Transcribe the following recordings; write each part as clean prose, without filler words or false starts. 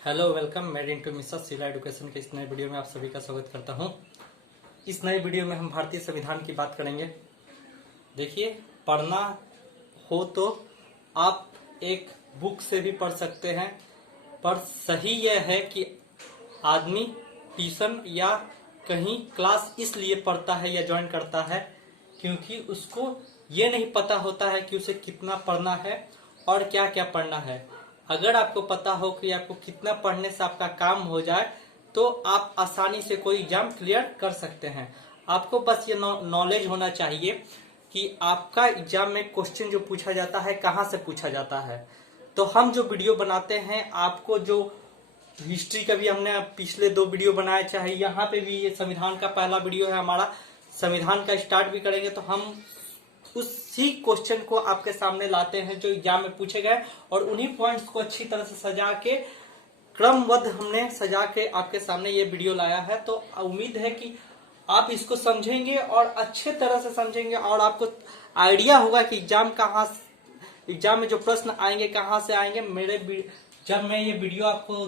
Hello welcome made into mister सिला education के इस नए वीडियो में आप सभी का स्वागत करता हूं। इस नए वीडियो में हम भारतीय संविधान की बात करेंगे। देखिए, पढ़ना हो तो आप एक बुक से भी पढ़ सकते हैं, पर सही यह है कि आदमी ट्यूशन या कहीं क्लास इसलिए पढ़ता है या ज्वाइन करता है क्योंकि उसको ये नहीं पता होता है कि उसे कितना पढ़ना है और क्या क्या पढ़ना है। अगर आपको पता हो कि आपको कितना पढ़ने से आपका काम हो जाए तो आप आसानी से कोई एग्जाम क्लियर कर सकते हैं। आपको बस ये नॉलेज होना चाहिए कि आपका एग्जाम में क्वेश्चन जो पूछा जाता है कहाँ से पूछा जाता है। तो हम जो वीडियो बनाते हैं, आपको जो हिस्ट्री का भी हमने पिछले 2 वीडियो बनाए, चाहे यहाँ पे भी ये संविधान का पहला वीडियो है हमारा, संविधान का स्टार्ट भी करेंगे तो हम उसी क्वेश्चन को आपके सामने लाते हैं जो एग्जाम में पूछे गए और उन्हीं पॉइंट्स को अच्छी तरह से सजा के क्रमबद्ध हमने सजा के आपके सामने ये वीडियो लाया है। तो उम्मीद है कि आप इसको समझेंगे और अच्छे तरह से समझेंगे और आपको आइडिया होगा कि एग्जाम में जो प्रश्न आएंगे कहाँ से आएंगे। जब मैं ये वीडियो आपको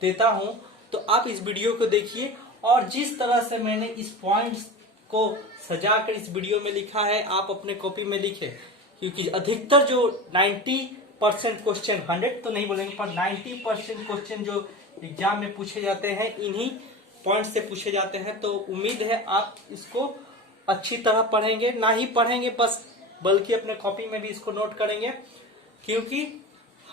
देता हूं तो आप इस वीडियो को देखिए और जिस तरह से मैंने इस पॉइंट्स को सजाकर इस वीडियो में लिखा है आप अपने कॉपी में लिखें, क्योंकि अधिकतर जो 90% क्वेश्चन, 100 तो नहीं बोलेंगे पर 90% क्वेश्चन जो एग्जाम में पूछे जाते हैं इन्हीं पॉइंट से पूछे जाते हैं। तो उम्मीद है आप इसको अच्छी तरह पढ़ेंगे, ना ही पढ़ेंगे बस बल्कि अपने कॉपी में भी इसको नोट करेंगे, क्योंकि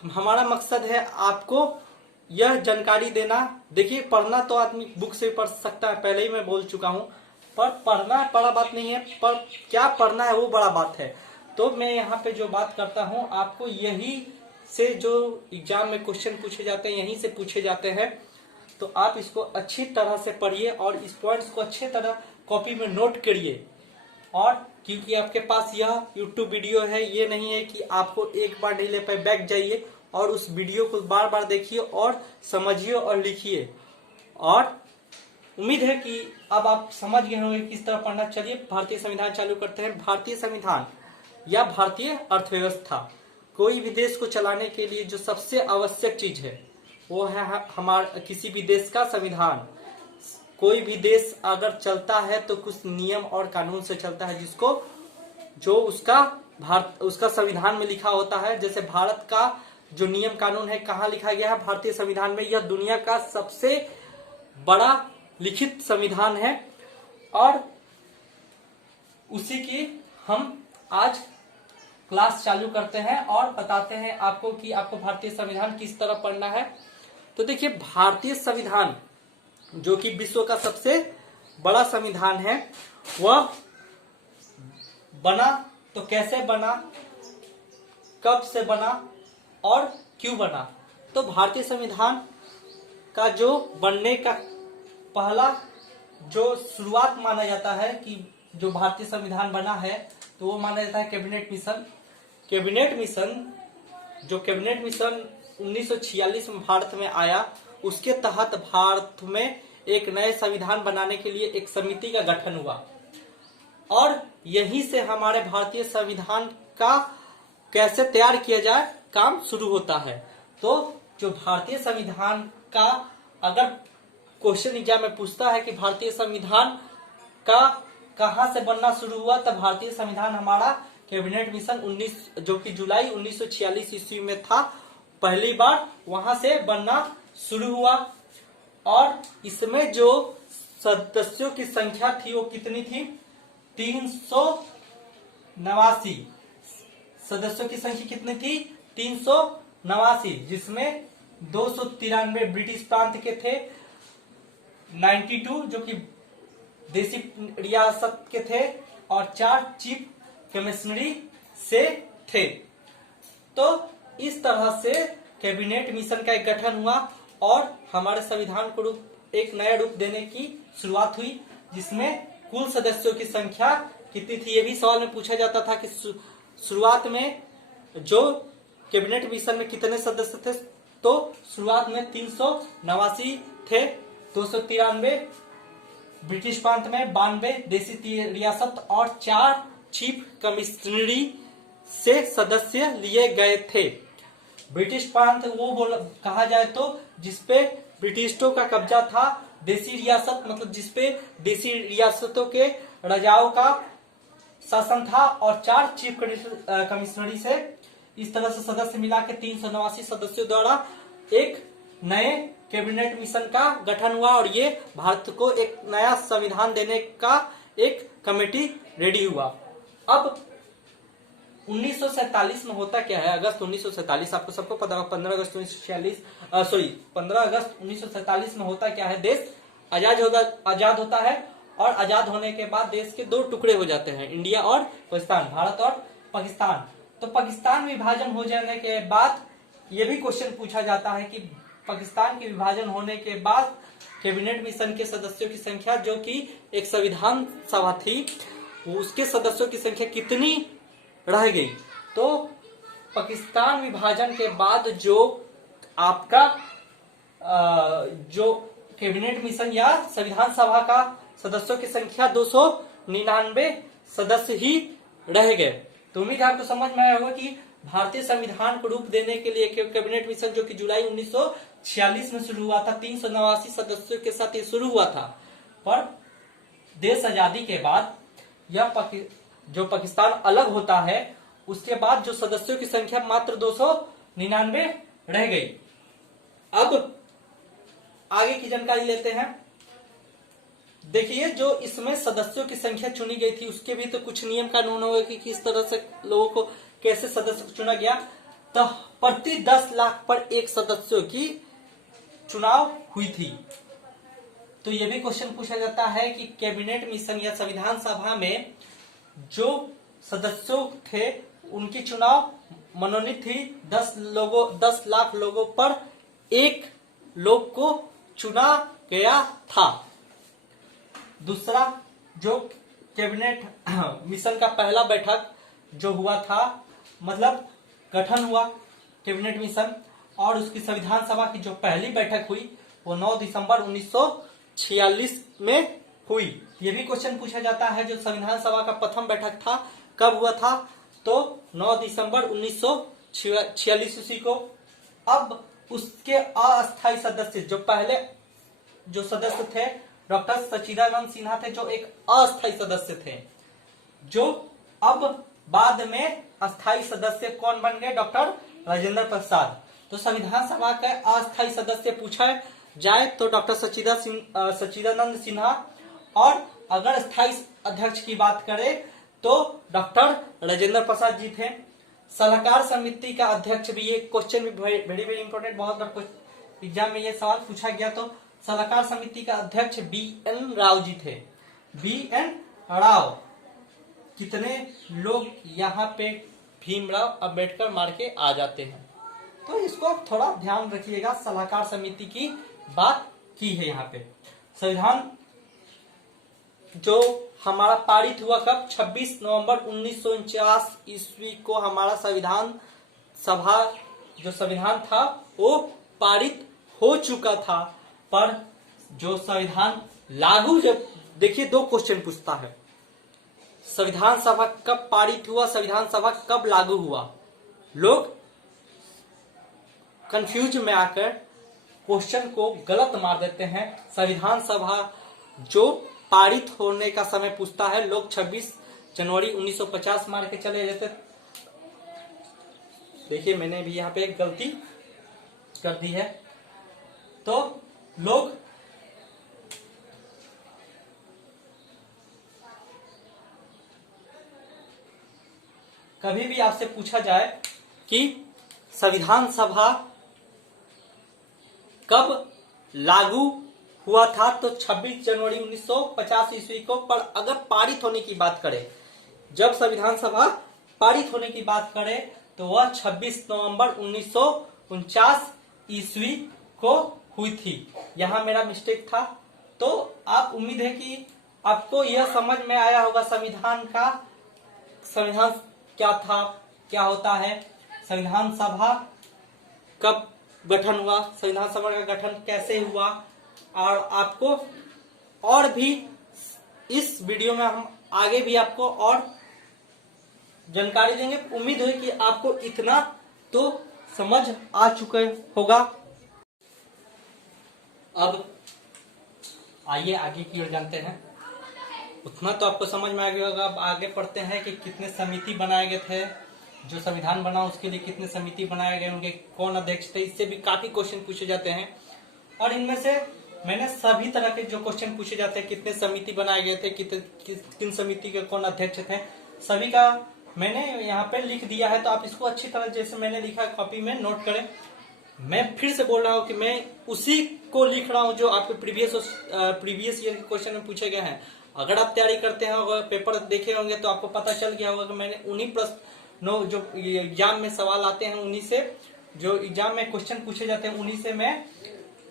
हमारा मकसद है आपको यह जानकारी देना। देखिए, पढ़ना तो आदमी बुक से पढ़ सकता है, पहले ही मैं बोल चुका हूं, पर पढ़ना बड़ा बात नहीं है, पर क्या पढ़ना है वो बड़ा बात है। तो मैं यहाँ पे जो बात करता हूँ आपको यही से जो एग्जाम में क्वेश्चन पूछे जाते हैं यहीं से पूछे जाते हैं। तो आप इसको अच्छी तरह से पढ़िए और इस पॉइंट्स को अच्छी तरह कॉपी में नोट करिए। और क्योंकि आपके पास यह YouTube वीडियो है, ये नहीं है कि आपको एक बार नहीं ले पाए, बैक जाइए और उस वीडियो को बार बार देखिए और समझिए और लिखिए। और उम्मीद है कि अब आप समझ गए होंगे किस तरह पढ़ना। चलिए भारतीय संविधान चालू करते हैं। भारतीय संविधान या भारतीय अर्थव्यवस्था, कोई भी देश को चलाने के लिए जो सबसे आवश्यक चीज है वो है हमारा किसी भी देश का संविधान। कोई भी देश अगर चलता है तो कुछ नियम और कानून से चलता है, जिसको जो उसका संविधान में लिखा होता है। जैसे भारत का जो नियम कानून है कहाँ लिखा गया है? भारतीय संविधान में। यह दुनिया का सबसे बड़ा लिखित संविधान है और उसी की हम आज क्लास चालू करते हैं और बताते हैं आपको कि आपको भारतीय संविधान किस तरह पढ़ना है। तो देखिए, भारतीय संविधान जो कि विश्व का सबसे बड़ा संविधान है, वह बना तो कैसे बना, कब से बना और क्यों बना। तो भारतीय संविधान का जो बनने का पहला जो शुरुआत माना जाता है कि जो भारतीय संविधान बना है तो वो माना जाता है कैबिनेट मिशन। कैबिनेट मिशन 1946 में भारत में आया। उसके तहत भारत में एक नए संविधान बनाने के लिए एक समिति का गठन हुआ और यहीं से हमारे भारतीय संविधान का कैसे तैयार किया जाए काम शुरू होता है। तो जो भारतीय संविधान का अगर क्वेश्चन एग्जाम में पूछता है कि भारतीय संविधान का कहां से बनना शुरू हुआ, तब भारतीय संविधान हमारा कैबिनेट मिशन 19 जो कि जुलाई 1946 ईस्वी में था, पहली बार वहां से बनना शुरू हुआ। और इसमें जो सदस्यों की संख्या थी वो कितनी थी? 389 सदस्यों की संख्या कितनी थी? 389, जिसमें 293 ब्रिटिश प्रांत के थे, 92 जो कि देसी रियासत के थे और 4 चीफ कमिश्नरी से थे। तो इस तरह से कैबिनेट मिशन का एक गठन हुआ और हमारे संविधान को एक नया रूप देने की शुरुआत हुई, जिसमें कुल सदस्यों की संख्या कितनी थी ये भी सवाल में पूछा जाता था कि शुरुआत में जो कैबिनेट मिशन में कितने सदस्य थे। तो शुरुआत में 389 थे, 293 ब्रिटिश प्रांत में, 92 देसी रियासत और 4 चीफ कमिश्नरी से सदस्य लिए गए थे। ब्रिटिश प्रांत वो कहा जाए तो जिसपे ब्रिटिशों का कब्जा था, देसी रियासत मतलब जिसपे देसी रियासतों के राजाओं का शासन था, और 4 चीफ कमिश्नरी से इस तरह से सदस्य मिला के 389 सदस्यों द्वारा एक नए कैबिनेट मिशन का गठन हुआ, और ये भारत को एक नया संविधान देने का एक कमेटी रेडी हुआ। अब 1947 में होता क्या है, अगस्त 1947 आपको सबको पता होगा, 15 अगस्त 1947 में होता क्या है, देश आजाद होता है, और आजाद होने के बाद देश के 2 टुकड़े हो जाते हैं, इंडिया और पाकिस्तान, भारत और पाकिस्तान। तो पाकिस्तान विभाजन हो जाने के बाद ये भी क्वेश्चन पूछा जाता है कि पाकिस्तान के विभाजन होने के बाद कैबिनेट मिशन के सदस्यों की संख्या, जो कि एक संविधान सभा थी, उसके सदस्यों की संख्या कितनी रह गई। तो पाकिस्तान विभाजन के बाद जो आपका जो कैबिनेट मिशन या संविधान सभा का सदस्यों की संख्या 299 सदस्य ही रह गए। तो उम्मीद है आपको समझ में आया होगा कि भारतीय संविधान को रूप देने के लिए कैबिनेट मिशन, जो कि जुलाई 1946 में शुरू हुआ था, 389 सदस्यों के साथ ये शुरू हुआ था, पर देश आजादी के बाद यह जो पाकिस्तान अलग होता है उसके बाद जो सदस्यों की संख्या मात्र 299 रह गई। अब आगे की जानकारी लेते हैं। देखिए, जो इसमें सदस्यों की संख्या चुनी गई थी उसके भी तो कुछ नियम कानून होंगे कि किस तरह से लोगों को कैसे सदस्य चुना गया। तो प्रति 10 लाख पर एक सदस्यों की चुनाव हुई थी। तो यह भी क्वेश्चन पूछा जाता है कि कैबिनेट मिशन या संविधान सभा में जो सदस्यों थे उनकी चुनाव मनोनीत थी 10 लाख लोगों पर एक लोग को चुना गया था। दूसरा, जो कैबिनेट मिशन का पहला बैठक जो हुआ था, मतलब गठन हुआ कैबिनेट मिशन, और उसकी संविधान सभा की जो पहली बैठक हुई वो 9 दिसंबर 1946 में हुई। ये भी क्वेश्चन पूछा जाता है जो संविधान सभा का प्रथम बैठक था कब हुआ था, तो 9 दिसंबर 1946 ईस्वी को। अब उसके अस्थायी सदस्य, जो पहले जो सदस्य थे डॉक्टर सच्चिदानंद सिन्हा थे, जो एक अस्थायी सदस्य थे, जो अब बाद में अस्थायी सदस्य कौन बन गए, डॉक्टर राजेंद्र प्रसाद। तो संविधान सभा के अस्थायी सदस्य पूछा जाए तो डॉक्टर सच्चिदानंद सिन्हा, और अगर स्थायी अध्यक्ष की बात करें तो डॉक्टर राजेंद्र प्रसाद जी थे। सलाहकार समिति का अध्यक्ष भी, ये क्वेश्चन भी वेरी वेरी इंपॉर्टेंट, बहुत बार एग्जाम में ये सवाल पूछा गया। तो सलाहकार समिति का अध्यक्ष BN राव जी थे। BN राव, कितने लोग यहाँ पे भीमराव अंबेडकर मार के आ जाते हैं, तो इसको थोड़ा ध्यान रखिएगा। सलाहकार समिति की बात की है यहाँ पे। संविधान जो हमारा पारित हुआ कब, 26 नवंबर 1949 ईस्वी को हमारा संविधान सभा जो संविधान था वो पारित हो चुका था। पर जो संविधान लागू, जब देखिए 2 क्वेश्चन पूछता है, संविधान सभा कब पारित हुआ, संविधान सभा कब लागू हुआ। लोग कंफ्यूज में आकर क्वेश्चन को गलत मार देते हैं। संविधान सभा जो पारित होने का समय पूछता है, लोग 26 जनवरी 1950 मार के चले जाते। देखिए, मैंने भी यहाँ पे एक गलती कर दी है। तो लोग कभी भी आपसे पूछा जाए कि संविधान सभा कब लागू हुआ था, तो 26 जनवरी 1950 ईस्वी को। पर अगर पारित होने की बात करें, जब संविधान सभा पारित होने की बात करें तो वह 26 नवंबर 1949 ईस्वी को हुई थी। यहां मेरा मिस्टेक था। तो आप, उम्मीद है कि आपको यह समझ में आया होगा संविधान क्या था, क्या होता है, संविधान सभा कब गठन हुआ, संविधान सभा का गठन कैसे हुआ। और आपको और भी इस वीडियो में हम आगे भी आपको और जानकारी देंगे। उम्मीद है कि आपको इतना तो समझ आ चुके होगा। अब आइए आगे की ओर जानते हैं। उतना तो आपको समझ में आ गया होगा। अब आगे पढ़ते हैं कि कितने समिति बनाए गए थे, जो संविधान बना उसके लिए कितने समिति बनाए गए, उनके कौन अध्यक्ष थे। इससे भी काफी क्वेश्चन पूछे जाते हैं और इनमें से मैंने सभी तरह के जो क्वेश्चन पूछे जाते हैं, कितने समिति बनाए गए थे, किन समिति के कौन अध्यक्ष थे, सभी का मैंने यहाँ पे लिख दिया है। तो आप इसको अच्छी तरह जैसे मैंने लिखा कॉपी में नोट करें। मैं फिर से बोल रहा हूँ कि मैं उसी को लिख रहा हूँ जो आपके प्रीवियस ईयर के क्वेश्चन में पूछे गए हैं। अगर आप तैयारी करते हैं, अगर पेपर देखे होंगे तो आपको पता चल गया होगा कि मैंने उन्हीं प्रश्नों जो एग्जाम में सवाल आते हैं, उन्हीं से जो एग्जाम में क्वेश्चन पूछे जाते हैं, उन्हीं से मैं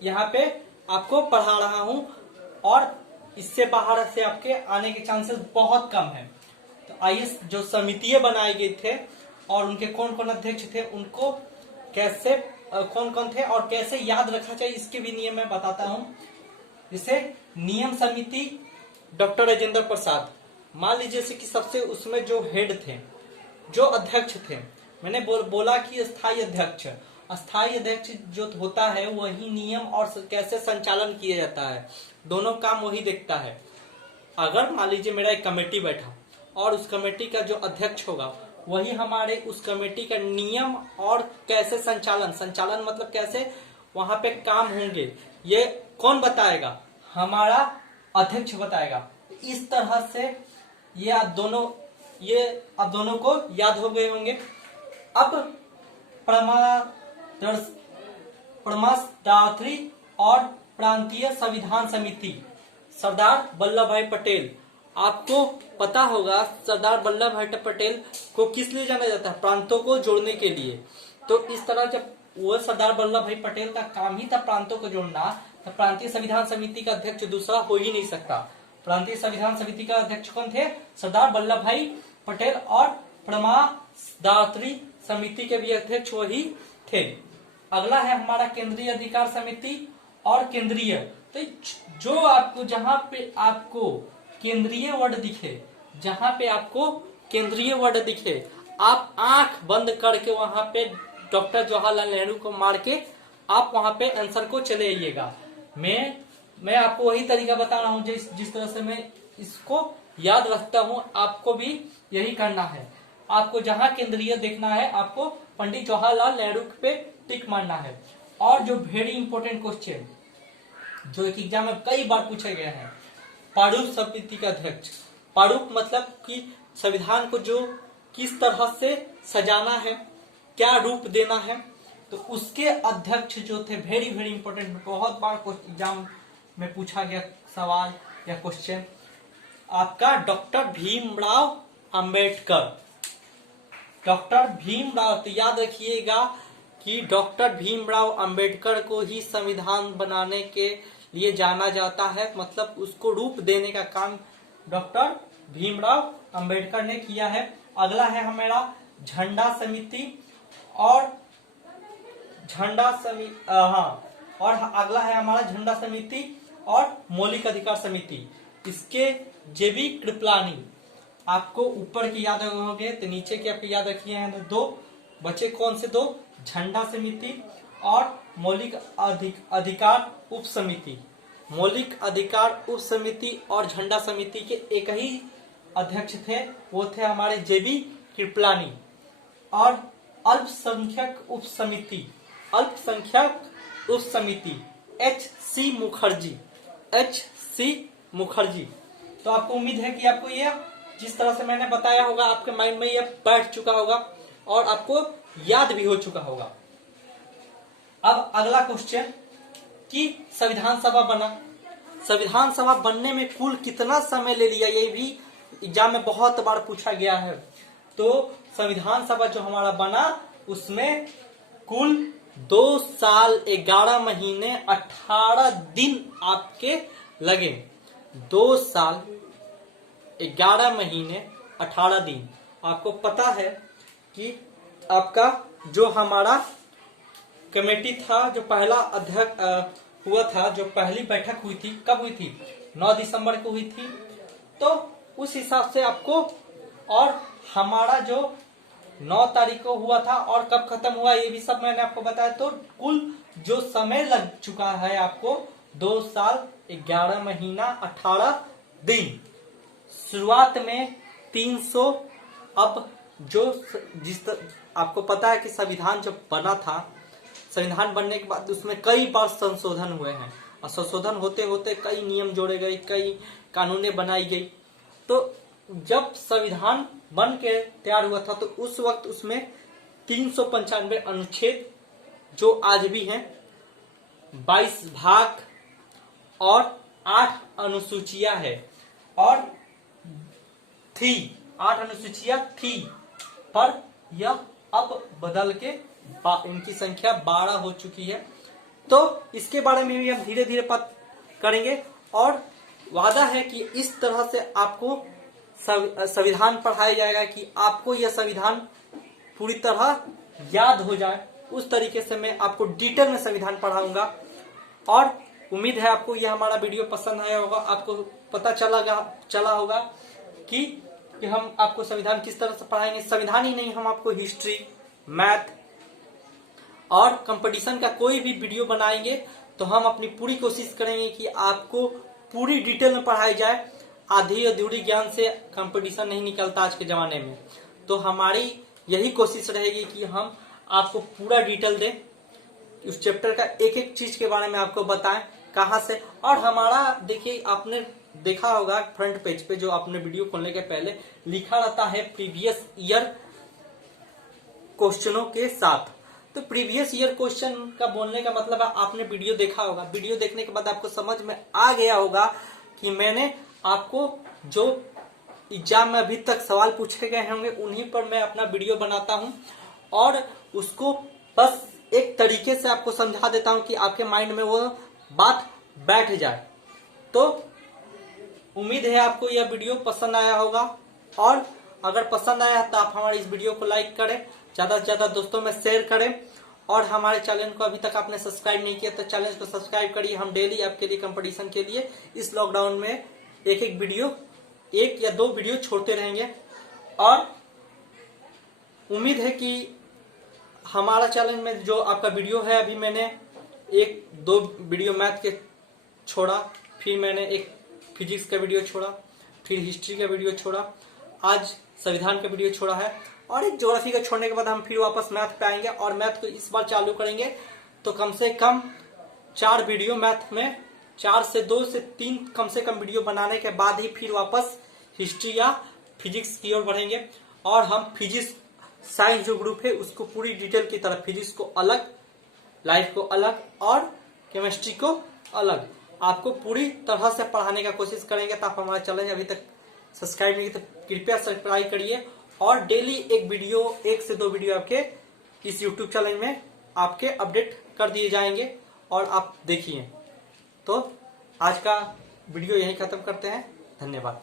यहाँ पे आपको पढ़ा रहा हूँ और इससे बाहर से आपके आने के चांसेस बहुत कम है। तो आइए, जो समितियां बनाए गए थे और उनके कौन कौन अध्यक्ष थे, उनको कैसे कौन कौन थे और कैसे याद रखा जाए, इसके भी नियम मैं बताता हूँ। जैसे नियम समिति डॉक्टर राजेंद्र प्रसाद, मान लीजिए कि सबसे उसमें जो हेड थे, जो अध्यक्ष थे, मैंने बोला कि स्थायी अध्यक्ष, अस्थायी अध्यक्ष जो होता है वही नियम और कैसे संचालन किया जाता है, दोनों काम वही देखता है। अगर मान लीजिए मेरा एक कमेटी बैठा और उस कमेटी का जो अध्यक्ष होगा वही हमारे उस कमेटी का नियम और कैसे संचालन मतलब कैसे वहां पे काम होंगे, ये कौन बताएगा? हमारा अध्यक्ष बताएगा। इस तरह से ये आप दोनों को याद हो गए होंगे। अब परमाणु और प्रांतीय संविधान समिति, सरदार वल्लभ भाई पटेल, आपको पता होगा सरदार वल्लभ भाई पटेल को किस लिए जाना जाता है? प्रांतों को जोड़ने के लिए। तो इस तरह जब वो सरदार वल्लभ भाई पटेल का काम ही था प्रांतों को जोड़ना, तो प्रांतीय संविधान समिति का अध्यक्ष दूसरा हो ही नहीं सकता। प्रांतीय संविधान समिति का अध्यक्ष कौन थे? सरदार वल्लभ भाई पटेल। और परमाणु समिति के भी अध्यक्ष वही थे। अगला है हमारा केंद्रीय अधिकार समिति और केंद्रीय। तो जो आपको जहां पे आपको केंद्रीय वर्ड दिखे, जहां पे आपको केंद्रीय वर्ड दिखे, आप आंख बंद करके वहां पे डॉक्टर जवाहरलाल नेहरू को मार के आप वहां पे आंसर को चले आइएगा। मैं आपको वही तरीका बता रहा हूं जिस तरह से मैं इसको याद रखता हूं, आपको भी यही करना है। आपको जहां केंद्रीय देखना है, आपको पंडित जवाहरलाल नेहरू पे टिक मारना है। और जो वेरी इंपॉर्टेंट क्वेश्चन जो एक एग्जाम में कई बार पूछे गए हैं, प्रारूप समिति का अध्यक्ष। प्रारूप मतलब कि संविधान को जो किस तरह से सजाना है, क्या रूप देना है, तो उसके अध्यक्ष जो थे, वेरी वेरी इंपॉर्टेंट, बहुत बार एग्जाम में पूछा गया सवाल या क्वेश्चन, आपका डॉक्टर भीमराव अंबेडकर। डॉक्टर भीमराव, तो याद रखिएगा कि डॉक्टर भीमराव अंबेडकर को ही संविधान बनाने के लिए जाना जाता है, मतलब उसको रूप देने का काम डॉक्टर भीमराव अंबेडकर ने किया है। अगला है हमारा झंडा समिति और अगला है हमारा झंडा समिति और मौलिक अधिकार समिति। इसके जेबी कृपलानी, आपको ऊपर की याद होंगे तो नीचे की आपकी याद रखिए हैं दो बचे। कौन से दो? झंडा समिति और मौलिक अधिकार उप समिति। मौलिक अधिकार उप समिति और झंडा समिति के एक ही अध्यक्ष थे, वो थे हमारे जेबी कृपलानी। और अल्पसंख्यक उप समिति H.C. मुखर्जी। तो आपको उम्मीद है कि आपको यह जिस तरह से मैंने बताया होगा आपके माइंड में यह बैठ चुका होगा और आपको याद भी हो चुका होगा। अब अगला क्वेश्चन कि संविधान सभा बना, संविधान सभा बनने में कुल कितना समय ले लिया, ये भी एग्जाम में बहुत बार पूछा गया है। तो संविधान सभा जो हमारा बना उसमें कुल 2 साल 11 महीने 18 दिन आपके लगे। 2 साल 11 महीने 18 दिन। आपको पता है कि आपका जो हमारा कमेटी था, जो पहला अध्यक्ष हुआ था, जो पहली बैठक हुई थी, कब हुई थी? 9 दिसंबर को हुई थी। तो उस हिसाब से आपको, और हमारा जो 9 तारीख को हुआ था और कब खत्म हुआ ये भी सब मैंने आपको बताया। तो कुल जो समय लग चुका है आपको 2 साल 11 महीना 18 दिन। शुरुआत में 300, अब जो आपको पता है कि संविधान जब बना था, संविधान बनने के बाद उसमें कई बार संशोधन हुए हैं और संशोधन होते होते कई नियम जोड़े गए, कई कानूनें बनाई गई। तो जब संविधान बन के तैयार हुआ था तो उस वक्त उसमें 395 अनुच्छेद जो आज भी हैं, 22 भाग और 8 अनुसूचियां है और थी 8 अनुसूचियां थी, पर यह अब बदल के इनकी संख्या 12 हो चुकी है। तो इसके बारे में भी हम धीरे धीरे बात करेंगे और वादा है कि इस तरह से आपको संविधान पढ़ाया जाएगा कि आपको यह संविधान पूरी तरह याद हो जाए। उस तरीके से मैं आपको डिटेल में संविधान पढ़ाऊंगा और उम्मीद है आपको यह हमारा वीडियो पसंद आया होगा। आपको पता चला होगा कि हम आपको संविधान किस तरह से पढ़ाएंगे। संविधान ही नहीं, हम आपको हिस्ट्री, मैथ और कंपटीशन का कोई भी वीडियो बनाएंगे तो हम अपनी पूरी कोशिश करेंगे कि आपको पूरी डिटेल में पढ़ाई जाए। आधी अधूरी ज्ञान से कंपटीशन नहीं निकलता आज के जमाने में। तो हमारी यही कोशिश रहेगी कि हम आपको पूरा डिटेल दें, उस चैप्टर का एक एक चीज के बारे में आपको बताएं कहां से। और हमारा देखिए, आपने देखा होगा फ्रंट पेज पे जो आपने वीडियो खोलने के पहले लिखा रहता है प्रीवियस ईयर क्वेश्चनों के साथ। तो प्रीवियस ईयर क्वेश्चन का बोलने का मतलब है आपने वीडियो देखा होगा, वीडियो देखने के बाद आपको समझ में आ गया होगा कि मैंने आपको जो एग्जाम में अभी तक सवाल पूछे गए होंगे उन्हीं पर मैं अपना वीडियो बनाता हूं और उसको बस एक तरीके से आपको समझा देता हूं कि आपके माइंड में वो बात बैठ जाए। तो उम्मीद है आपको यह वीडियो पसंद आया होगा और अगर पसंद आया तो आप हमारे इस वीडियो को लाइक करें, ज्यादा से ज्यादा दोस्तों में शेयर करें और हमारे चैनल को अभी तक आपने सब्सक्राइब नहीं किया तो चैनल को सब्सक्राइब करिए। हम डेली आपके लिए कंपटीशन के लिए इस लॉकडाउन में एक या दो वीडियो छोड़ते रहेंगे और उम्मीद है कि हमारा चैनल में जो आपका वीडियो है, अभी मैंने 1-2 वीडियो मैथ के छोड़ा, फिर मैंने एक फिजिक्स का वीडियो छोड़ा, फिर हिस्ट्री का वीडियो छोड़ा, आज संविधान का वीडियो छोड़ा है और एक ज्योग्राफी का छोड़ने के बाद हम फिर वापस मैथ पे आएंगे और मैथ को इस बार चालू करेंगे तो कम से कम 4 वीडियो मैथ में, 4 से 2 से 3 कम से कम वीडियो बनाने के बाद ही फिर वापस हिस्ट्री या फिजिक्स की ओर बढ़ेंगे। और हम फिजिक्स साइंस जो ग्रुप है उसको पूरी डिटेल की तरफ, फिजिक्स को अलग, लाइफ को अलग और केमिस्ट्री को अलग, आपको पूरी तरह से पढ़ाने का कोशिश करेंगे। तो आप हमारा चैनल अभी तक सब्सक्राइब नहीं किया तो कृपया सब्सक्राइब करिए और डेली 1 से 2 वीडियो आपके इस यूट्यूब चैनल में आपके अपडेट कर दिए जाएंगे और आप देखिए। तो आज का वीडियो यहीं खत्म करते हैं। धन्यवाद।